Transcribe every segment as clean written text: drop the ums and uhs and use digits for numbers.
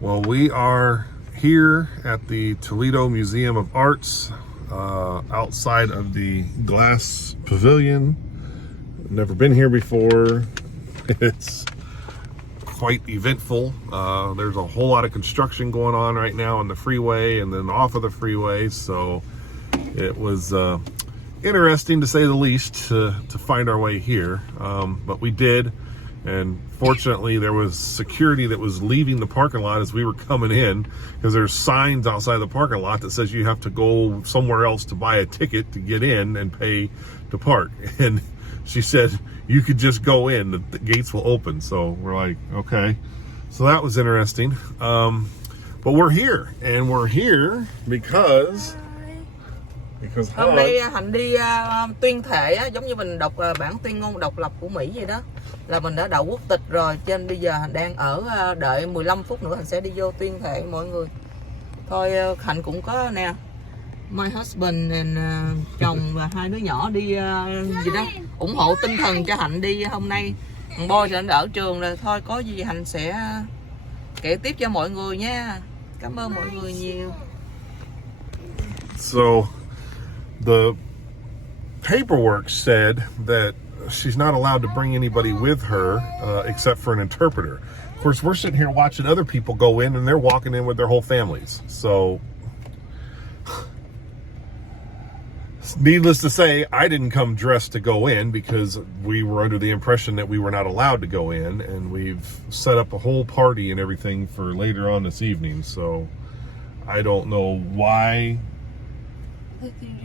Well, we are here at the Toledo Museum of Arts, outside of the glass pavilion. Never been here before. It's quite eventful. There's a whole lot of construction going on right now on the freeway and then off of the freeway, so it was interesting to say the least to find our way here, but we did. And fortunately, there was security that was leaving the parking lot as we were coming in, because there's signs outside the parking lot that says you have to go somewhere else to buy a ticket to get in and pay to park. And she said you could just go in, the gates will open. So we're like, okay. So that was interesting. But we're here, and we're here because hôm nay Hạnh đi tuyên thệ á, giống như mình đọc bản tuyên ngôn độc lập của Mỹ vậy đó, là mình đã đậu quốc tịch rồi, cho nên bây giờ Hạnh đang ở đợi 15 phút nữa Hạnh sẽ đi vô tuyên thệ mọi người. Thôi Hạnh cũng có nè, my husband and chồng và hai đứa nhỏ đi gì đó ủng hộ tinh thần cho Hạnh đi hôm nay. Thằng Boy thì anh ở trường rồi, thôi có gì Hạnh sẽ kể tiếp cho mọi người nha. Cảm ơn mọi người nhiều. So the paperwork said that she's not allowed to bring anybody with her except for an interpreter. Of course, we're sitting here watching other people go in, and they're walking in with their whole families. So, needless to say, I didn't come dressed to go in because we were under the impression that we were not allowed to go in, and we've set up a whole party and everything for later on this evening. So, I don't know why.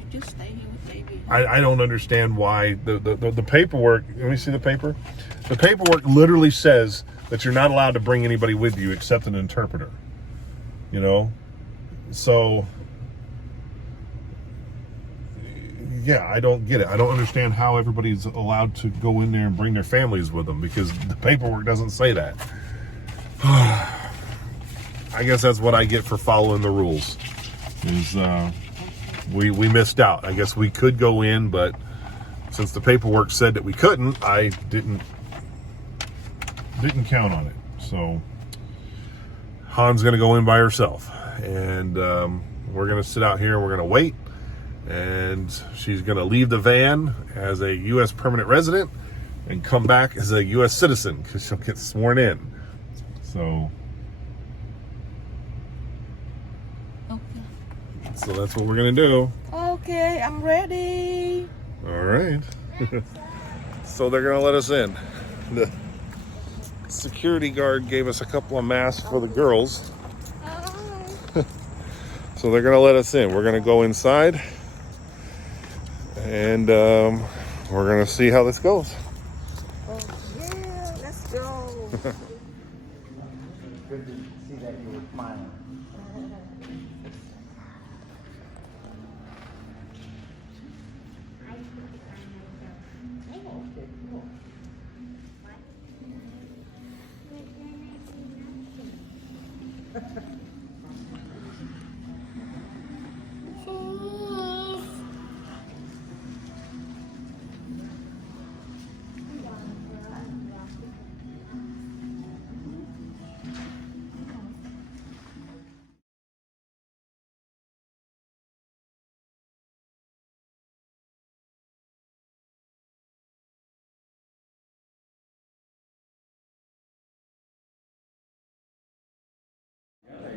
Just stay here with baby. I don't understand why the paperwork. Let me see the paper. The paperwork literally says that you're not allowed to bring anybody with you except an interpreter. You know, so yeah, I don't get it. I don't understand how everybody's allowed to go in there and bring their families with them, because the paperwork doesn't say that. I guess that's what I get for following the rules. Is we missed out. I guess we could go in, but since the paperwork said that we couldn't, I didn't count on it. So Han's gonna go in by herself, and we're gonna sit out here and we're gonna wait, and she's gonna leave the van as a U.S. permanent resident and come back as a U.S. citizen, because she'll get sworn in. So that's what we're gonna do. Okay, I'm ready. All right. So they're gonna let us in. The security guard gave us a couple of masks for the girls. So they're gonna let us in. We're gonna go inside, and we're gonna see how this goes. Oh yeah, let's go. Good to see that you were smiling.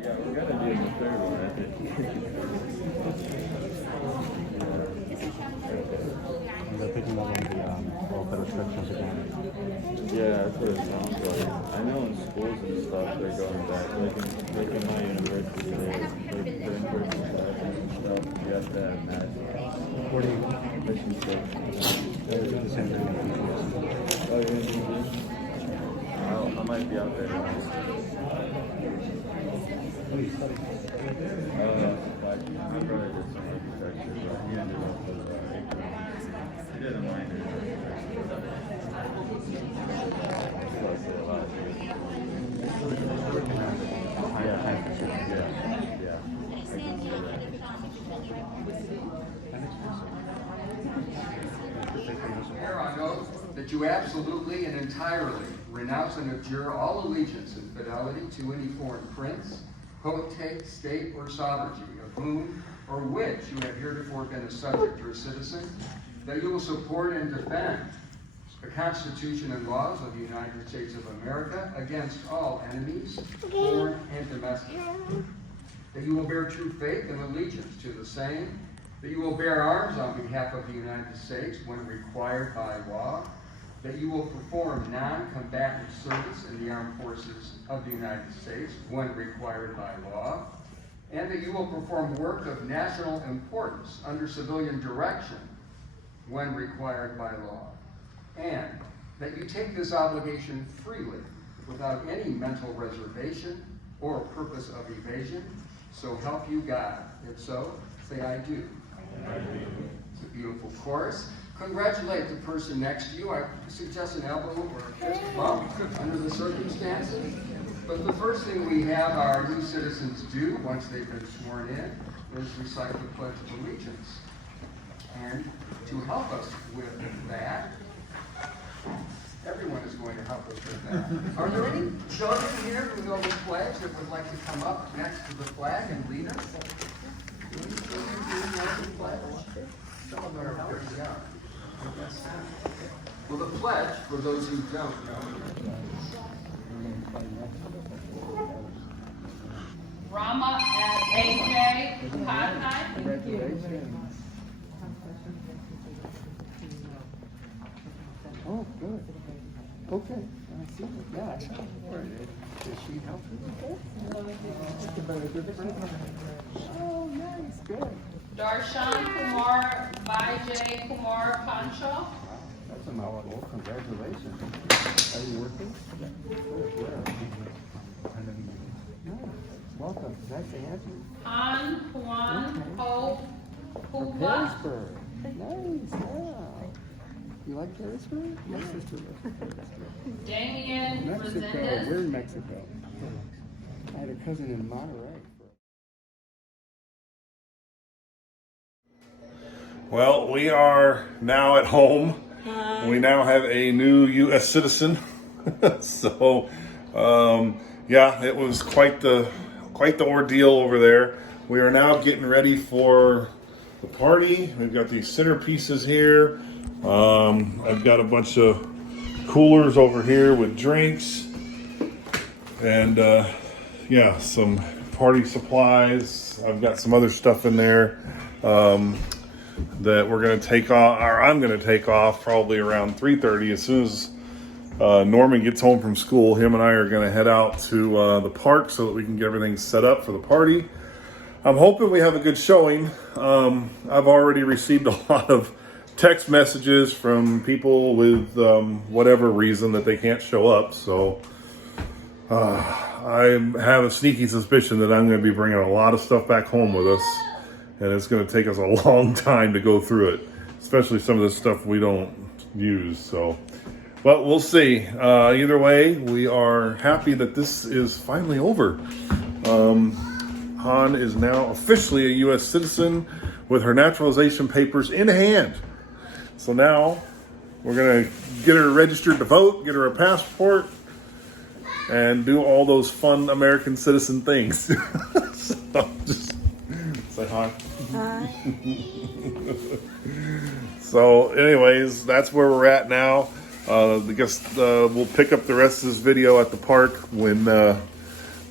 Yeah, we gotta do the third one, I think. They're picking up on the welfare restrictions again. Yeah, that's what it sounds like. I know in schools and stuff they're going back. Like in my university, they're in person classes and stuff. You have to have masks. Where do you go? Mission station. They're doing the same thing in TUYÄN. Oh, you're in English? I might be out there next. What do you study? My brother did some architecture, but he ended up with he did a minor in architecture. So I say a lot of things. Yeah. I can see that. There are those that you absolutely and entirely renounce and abjure all allegiance and fidelity to any foreign prince, potentate, state, or sovereignty of whom or which you have heretofore been a subject or a citizen, that you will support and defend the Constitution and laws of the United States of America against all enemies, foreign and domestic, that you will bear true faith and allegiance to the same, that you will bear arms on behalf of the United States when required by law, that you will perform non-combatant service in the armed forces of the United States when required by law, and that you will perform work of national importance under civilian direction when required by law, and that you take this obligation freely without any mental reservation or purpose of evasion, so help you God. If so, say I do. It's a beautiful chorus. Congratulate the person next to you. I suggest an elbow or a fist bump under the circumstances. But the first thing we have our new citizens do once they've been sworn in is recite the Pledge of Allegiance. And to help us with that, everyone is going to help us with that. Are there any children here who know the pledge that would like to come up next to the flag and lead us? Any children who know the pledge? Some of them are very young. Well, the pledge, for those who don't know. Rama at AJ HANH. Congratulations. Oh, good. Okay. I see. Yeah, I know. Does she help you? That's a very good friend. Oh, nice. Good. Darshan Kumar Vijay Kumar Pancho. Wow, that's a mouthful. Congratulations. Are you working? Nice. Welcome. Nice to have you. Han Juan Ho Huba. Harrisburg. Nice. Yeah. You like Harrisburg? My sister lives in Damian Mexico. Resendez. We're in Mexico. I had a cousin in Monterey. Well, we are now at home. We now have a new U.S. citizen. So, yeah, it was quite the ordeal over there. We are now getting ready for the party. We've got these centerpieces here. I've got a bunch of coolers over here with drinks and yeah, some party supplies. I've got some other stuff in there that we're going to take off, or I'm going to take off probably around 3:30. As soon as Norman gets home from school, him and I are going to head out to the park so that we can get everything set up for the party. I'm hoping we have a good showing. I've already received a lot of text messages from people with whatever reason that they can't show up. So I have a sneaky suspicion that I'm going to be bringing a lot of stuff back home with us. And it's going to take us a long time to go through it, especially some of the stuff we don't use. So, but we'll see. Either way, we are happy that this is finally over. Han is now officially a U.S. citizen with her naturalization papers in hand. So now we're going to get her registered to vote, get her a passport, and do all those fun American citizen things. So just say hi. Hi. So anyways, that's where we're at now. I guess we'll pick up the rest of this video at the park when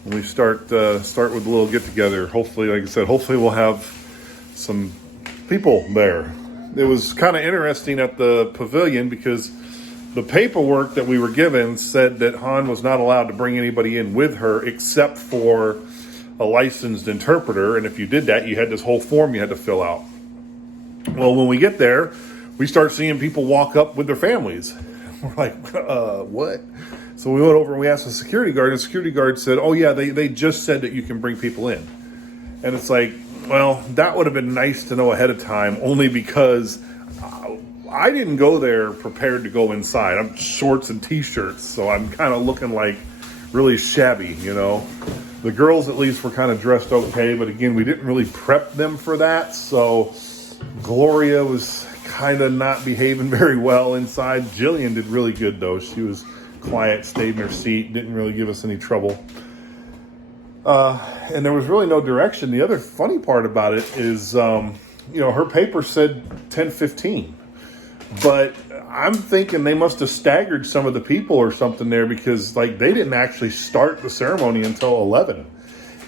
we start with a little get together. Hopefully, like I said, hopefully we'll have some people there. It was kind of interesting at the pavilion because the paperwork that we were given said that Han was not allowed to bring anybody in with her except for a licensed interpreter, and if you did that, you had this whole form you had to fill out. Well, when we get there, we start seeing people walk up with their families. We're like, what? So we went over and we asked the security guard, and the security guard said, oh yeah, they just said that you can bring people in. And it's like, well, that would have been nice to know ahead of time, only because I didn't go there prepared to go inside. I'm shorts and t-shirts, so I'm kind of looking like really shabby, you know. The girls at least were kind of dressed okay, but again, we didn't really prep them for that. So Gloria was kind of not behaving very well inside. Jillian did really good though. She was quiet, stayed in her seat, didn't really give us any trouble. And there was really no direction. The other funny part about it is, you know, her paper said 10:15, but I'm thinking they must have staggered some of the people or something there, because like they didn't actually start the ceremony until 11.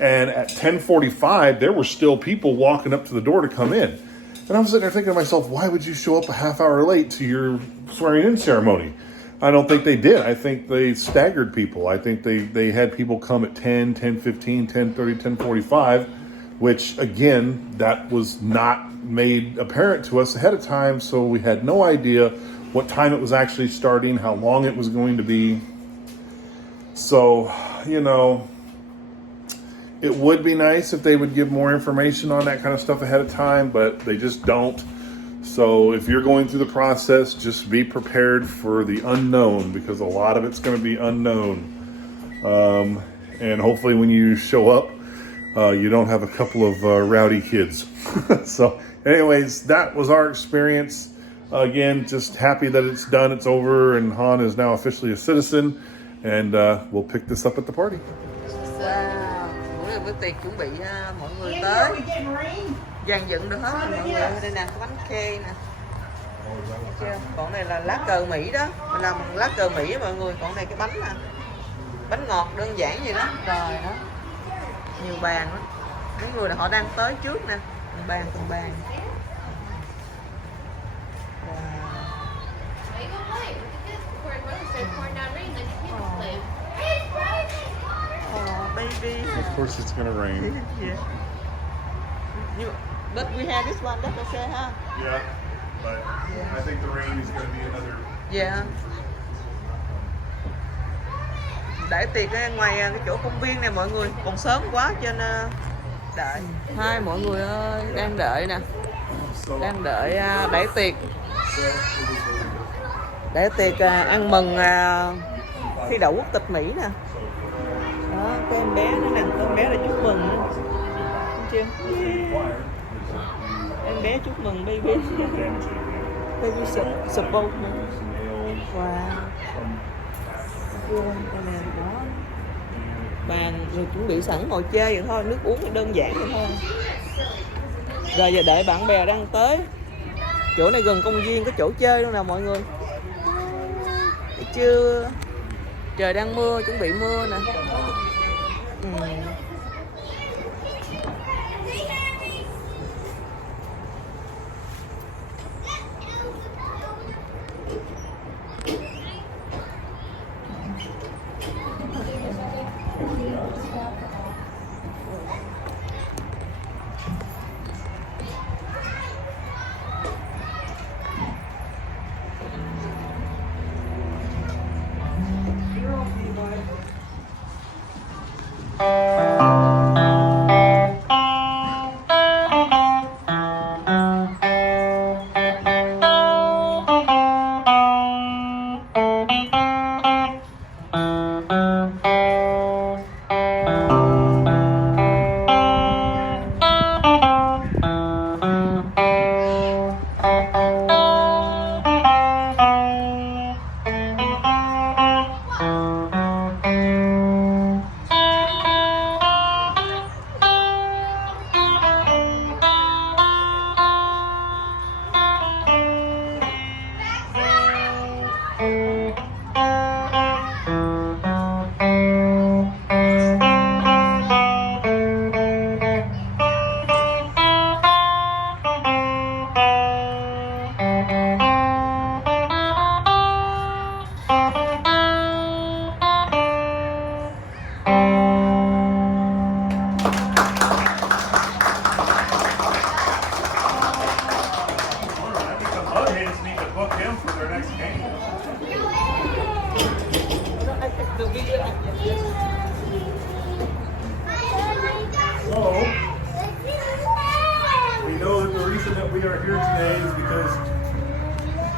And at 10:45, there were still people walking up to the door to come in. And I'm sitting there thinking to myself, why would you show up a half hour late to your swearing in ceremony? I don't think they did. I think they staggered people. I think they had people come at 10, 10:15, 10:30, 10:45, which again, that was not made apparent to us ahead of time. So we had no idea what time it was actually starting, how long it was going to be. So, you know, it would be nice if they would give more information on that kind of stuff ahead of time, but they just don't. So if you're going through the process, just be prepared for the unknown, because a lot of it's going to be unknown. And hopefully when you show up, you don't have a couple of rowdy kids. So anyways, that was our experience. Again, just happy that it's done, it's over, and Han is now officially a citizen. And we'll pick this up at the party. Wow, bữa tiệc chuẩn bị mọi người tới. Dàn dựng được hết rồi mọi người. Đây nè, có bánh kê nè. Thấy chưa? Còn này là lá cờ Mỹ đó. Mình làm bằng lá cờ Mỹ mọi người. Còn này cái bánh nè. Bánh ngọt đơn giản vậy đó. Rồi đó. Nhiều bàn đó. Mấy người là họ đang tới trước nè. Từng bàn từng bàn. Oh, baby. Of course it's gonna rain. Yeah. But we had this one, that's okay, huh? Yeah, but I think the rain is gonna be another. Yeah. Để tiệc ngoài cái chỗ công viên này mọi người, còn sớm quá cho nên đợi. Hai mọi người ơi, đang đợi nè. Đang đợi để tiệc. Để tiệc ăn mừng thi đậu quốc tịch Mỹ nè. Đó, có em bé nữa nè, có em bé là chúc mừng nữa. Chưa? Em bé chúc mừng baby. Baby support nữa. Wow. Đây nè, đó. Bàn rồi chuẩn bị sẵn ngồi chơi vậy thôi, nước uống đơn giản vậy thôi. Rồi giờ đợi bạn bè đang tới. Chỗ này gần công viên, có chỗ chơi luôn nè mọi người. Thấy chưa? Trời đang mưa, chuẩn bị mưa nè.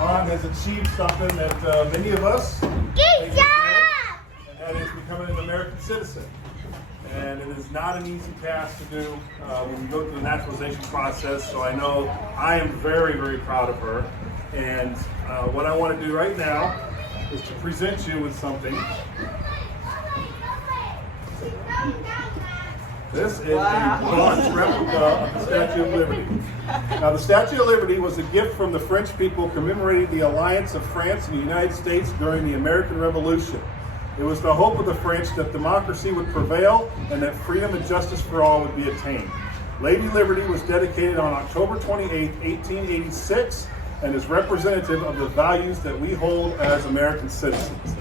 Han has achieved something that many of us think is great, and that is becoming an American citizen. And it is not an easy task to do when you go through the naturalization process. So I know I am very, very proud of her. And what I want to do right now is to present you with something. This is a bronze replica of the Statue of Liberty. Now, the Statue of Liberty was a gift from the French people commemorating the alliance of France and the United States during the American Revolution. It was the hope of the French that democracy would prevail and that freedom and justice for all would be attained. Lady Liberty was dedicated on October 28, 1886, and is representative of the values that we hold as American citizens.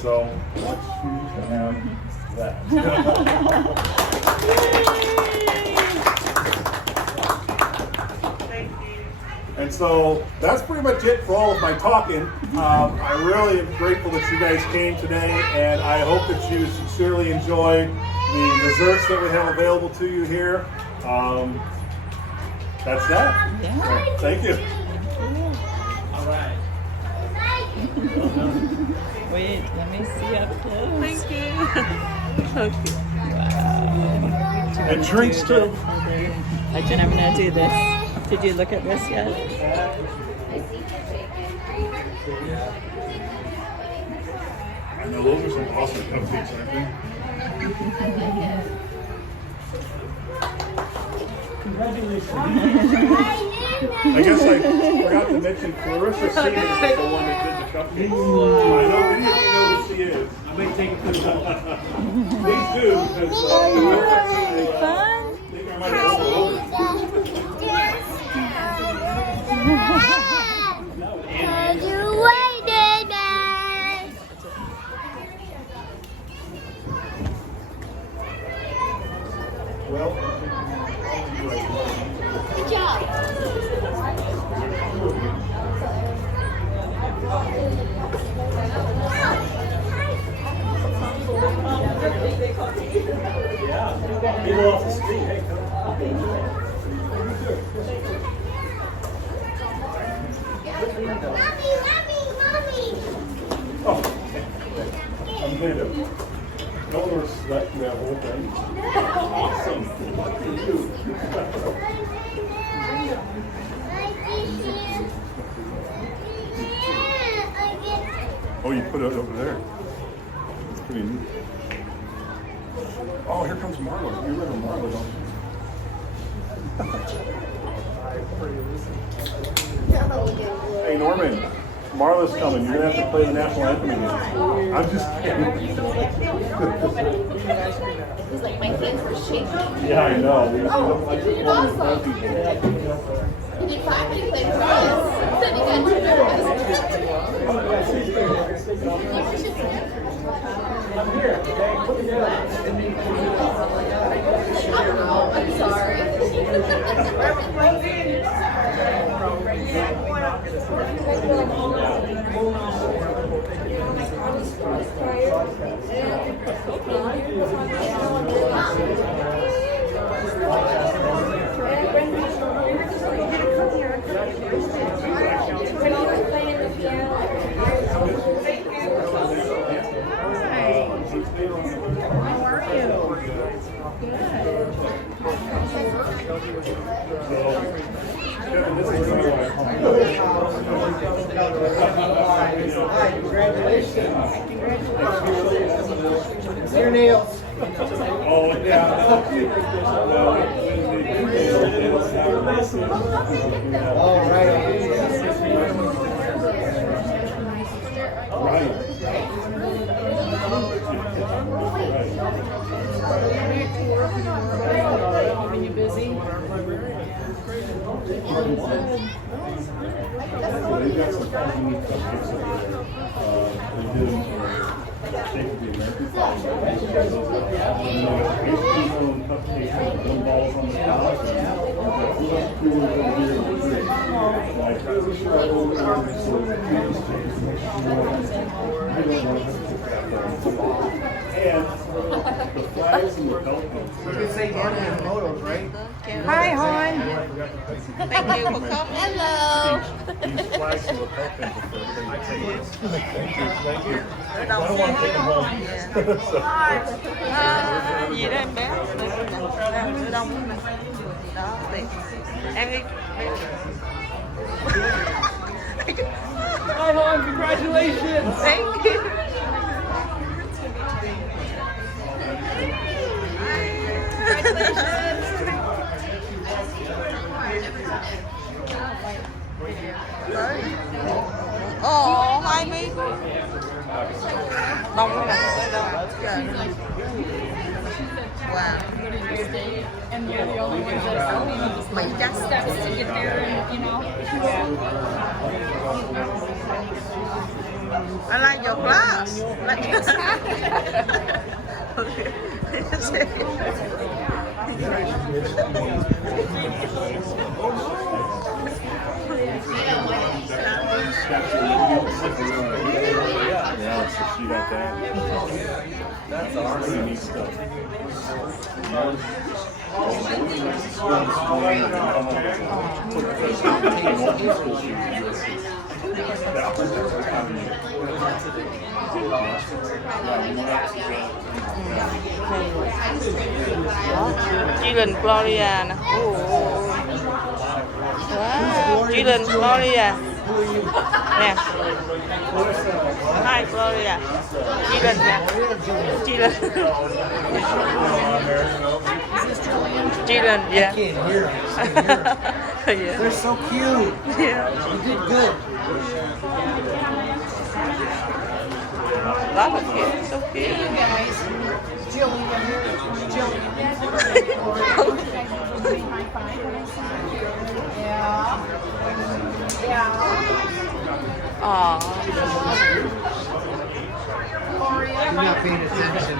So, let's choose to have that. And so that's pretty much it for all of my talking. I really am grateful that you guys came today, and I hope that you sincerely enjoy the desserts that we have available to you here. That's that. Yeah. Thank you. All right. Wait, let me see up close. Thank you. Okay. Wow. And drinks too. Jen, I'm gonna do this. Did you look at this yet? I know those are some awesome cupcakes, aren't they? Congratulations. I guess I forgot to mention Clarissa Seaman is the one that did the cupcakes. I know many of you know who she is. I may take a picture. Please do, because Fun. I think I might have overlooked it. Well, good job. people off the street, hey, come on. Mommy. Oh, I'm going to select that whole thing. Awesome. Look at you. Oh, you put it over there. It's pretty neat. Oh, here comes Marla. You remember Marla, don't you? Hey, Norman. Marla's coming. You're going to have to play the national anthem again. I'm just kidding. It was like my hands were shaking. Yeah, I know. Oh, you did awesome. You did fine when you played for us. Then you got too nervous. I'm here. I'm sorry. See your nails. Oh, yeah. All right. Keeping you busy? They've got some unique cupcakes up there. They do shape of the American flag. Cupcakes with little balls on the top. And the flags and the belt buckles. You can say Han and photos, right? Hi, Han. Thank you for coming. Hello. These flags and the belt buckles. Thank you. I don't want to take them home. Gì đó em bé? Đông nè. Đó, đi. Em đi. Hi, Hon. Congratulations. Thank you. Ồ, hai mi đông nè. Wow. And you're the only ones that are Mỹ chắc. steps to get there, and, you know. I like your class. Yeah, so she got that. That's awesome. Neat stuff. Chị Linh Gloria nè. Wow, chị Linh Gloria. Nè. Hi Gloria. Chị Linh nè. Chị Linh. Chị Linh, yeah. I can't hear them. Yeah. They're so cute. Yeah. You did good. Love it here. So cute. Aww. She's not paying attention.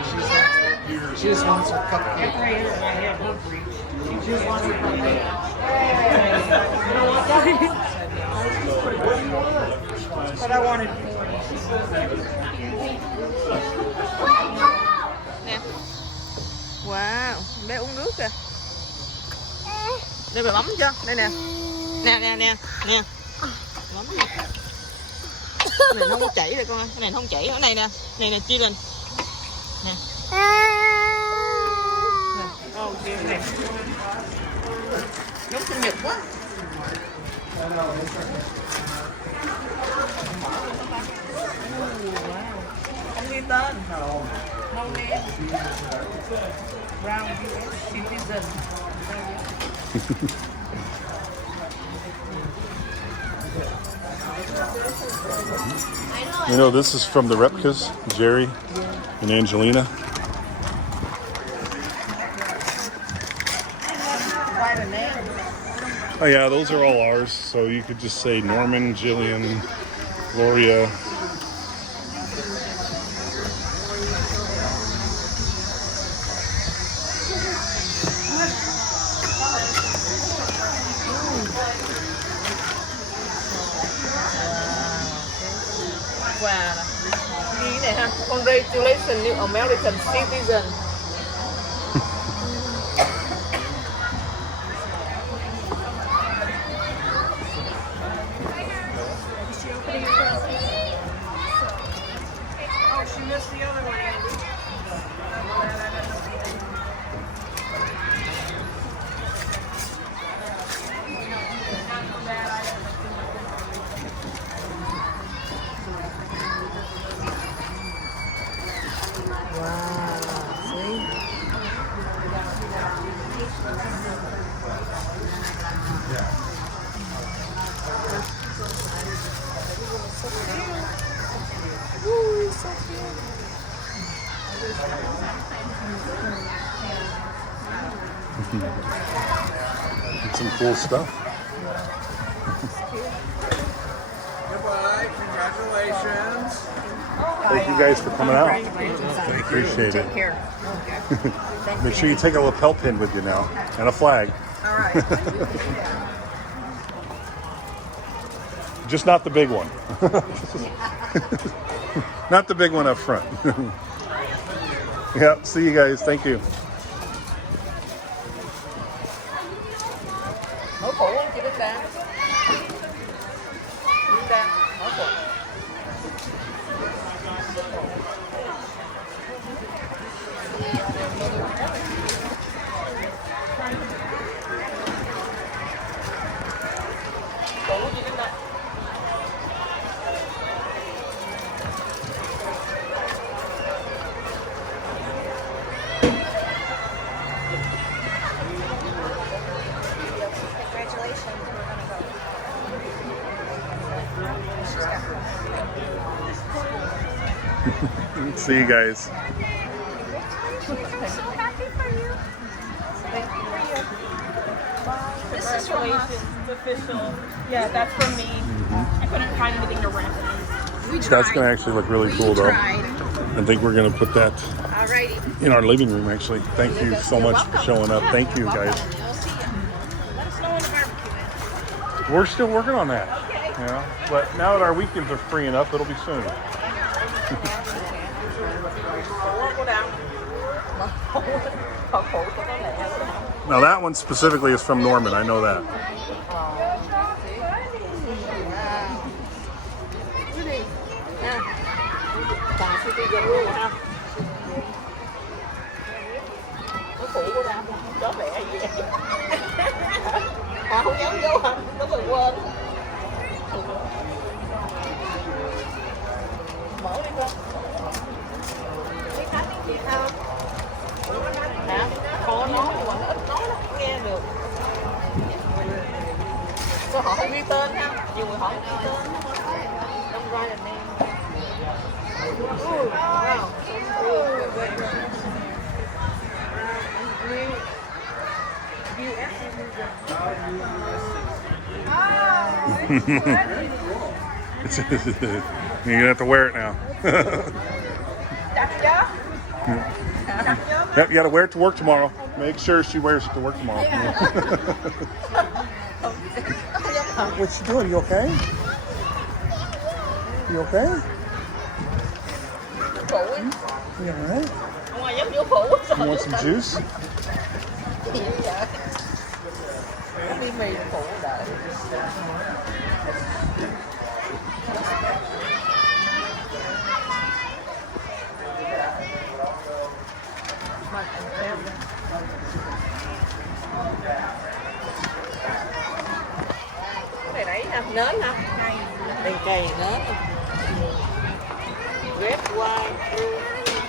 She just wants her cupcake. She just wants her cupcake. But I wanted. Nè. Wow, bé uống nước kìa. Đây bà bấm cho. Đây nè. Nè nè nè nè. Bấm đi. Cái này nó không chảy rồi con ơi. Cái này nó không chảy. Cái này nè. Này nè chia lên. Nè. Nè. Ok nè. Nước sinh nhật quá. Không ghi tên. No name. Brown US citizen. You know, this is from the replicas, Jerry and Angelina. Oh yeah, those are all ours. So you could just say Norman, Jillian, Gloria. Wow. Ghi này ha. Congratulations new American citizen. Oh, she missed the other one, Andy. Some cool stuff. Goodbye. Congratulations. Thank you guys for coming out. Appreciate it. Take care. Make sure you take a lapel pin with you now and a flag. All right. Just not the big one. Not the big one up front. Yeah, see you guys. Thank you. Mở phụ không chị Đức Đà? Đức Đà, mở phụ. Phụ gì Đức Đà? See you guys. This is Congratulations. It's official. Yeah, that's from me. I couldn't find anything to wrap it in. That's going to actually look really cool, though. I think we're going to put that in our living room, actually. Thank you so much for showing up. Thank you, guys. We'll see you. Let us know when the barbecue is. We're still working on that. Yeah, but now that our weekends are freeing up, it'll be soon. Now that one specifically is from Norman. I know that. Không dám vô hả? Nó bị quên. Mở đi con. Biết hát tiếng Việt không? Hả? Có nói nhưng mà nó ít nói lắm, nghe được. Sao họ không ghi tên ha? Nhiều người họ không ghi tên. Don't write a name. Wow. You're gonna have to wear it now. Yep, you gotta wear it to work tomorrow. Make sure she wears it to work tomorrow. What you doing? You okay? You okay? You alright? You want some juice? Đi mì phụ đợi. Cái này đấy ha, nến ha. Đèn cầy nến. Red, white, blue.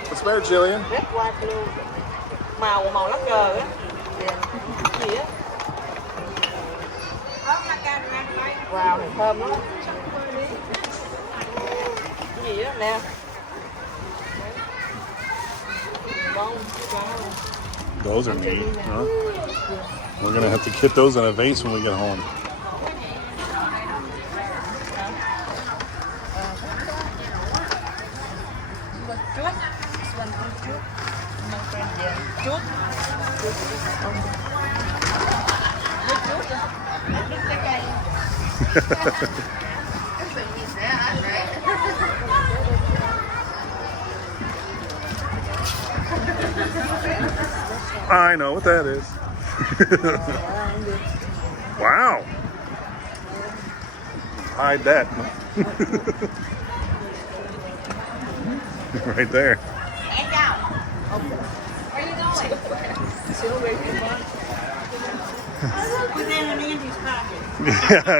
What's better, Jillian? Red, white, blue. Màu lá cờ á. Gì á? Wow, thơm lắm. Cái gì đó nè. Those are neat, huh? We're gonna have to get those in a vase when we get home. I know what that is. Wow. Hide that. Right there.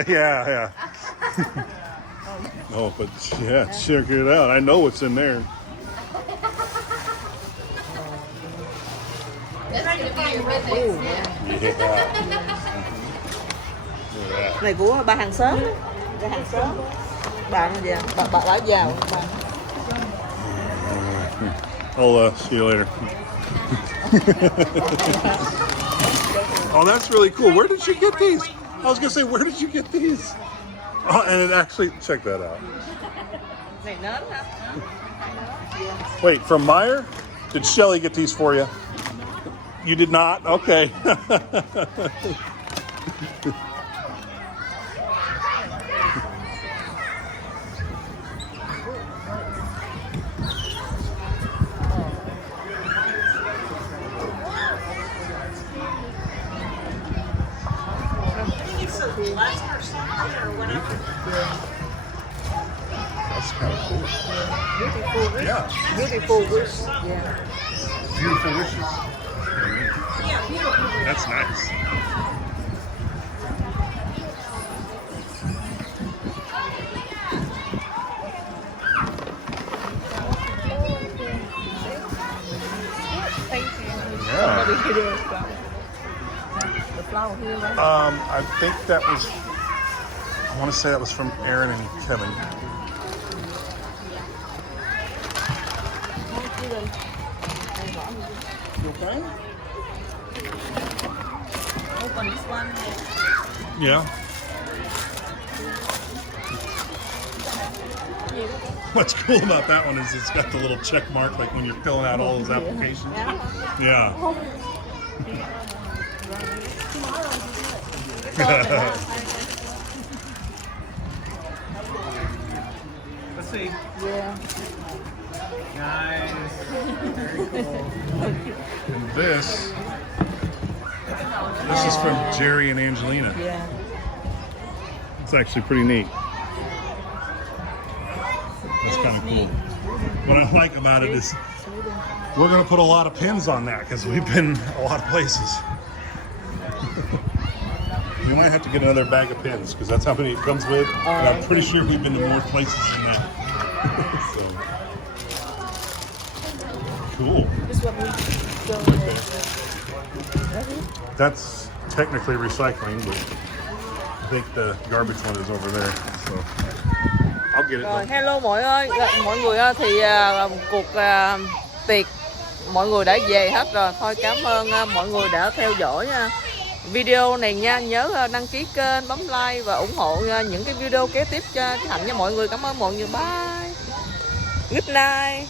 Yeah. Oh, but yeah, check it out. I know what's in there. Này của bà hàng xóm đó. Bà hàng xóm. Bạn gì? Bà giàu. I'll see you later. Oh, that's really cool. Where did you get these? I was gonna say, where did you get these? Oh, and it actually, check that out. Này nến hả? Wait, from Meyer? Did Shelly get these for you? You did not? Okay. That's kind of cool. Beautiful wish. Yeah. Beautiful wish. Yeah. Beautiful wishes. That's nice. Yeah. The flower here, right? I think that was, I want to say that was from Aaron and Kevin. Okay. Open this one. Yeah. What's cool about that one is it's got the little check mark, like when you're filling out all those applications. Yeah. Let's see. Yeah. Nice. Very cool. And this is from Jerry and Angelina. Yeah. It's actually pretty neat. That's kind of cool. What I like about it is we're going to put a lot of pins on that because we've been a lot of places. You might have to get another bag of pins because that's how many it comes with. And I'm pretty sure we've been to more places than that. So, cool. This one we go That's technically recycling, but I think the garbage one is over there. So I'll get it. Rồi, hello mọi người ơi, thì cuộc tiệc mọi người đã về hết rồi. Thôi cảm ơn mọi người đã theo dõi video này nha. Nhớ đăng ký kênh, bấm like và ủng hộ những cái video kế tiếp cho Hạnh nha mọi người. Cảm ơn mọi người. Bye. Good night.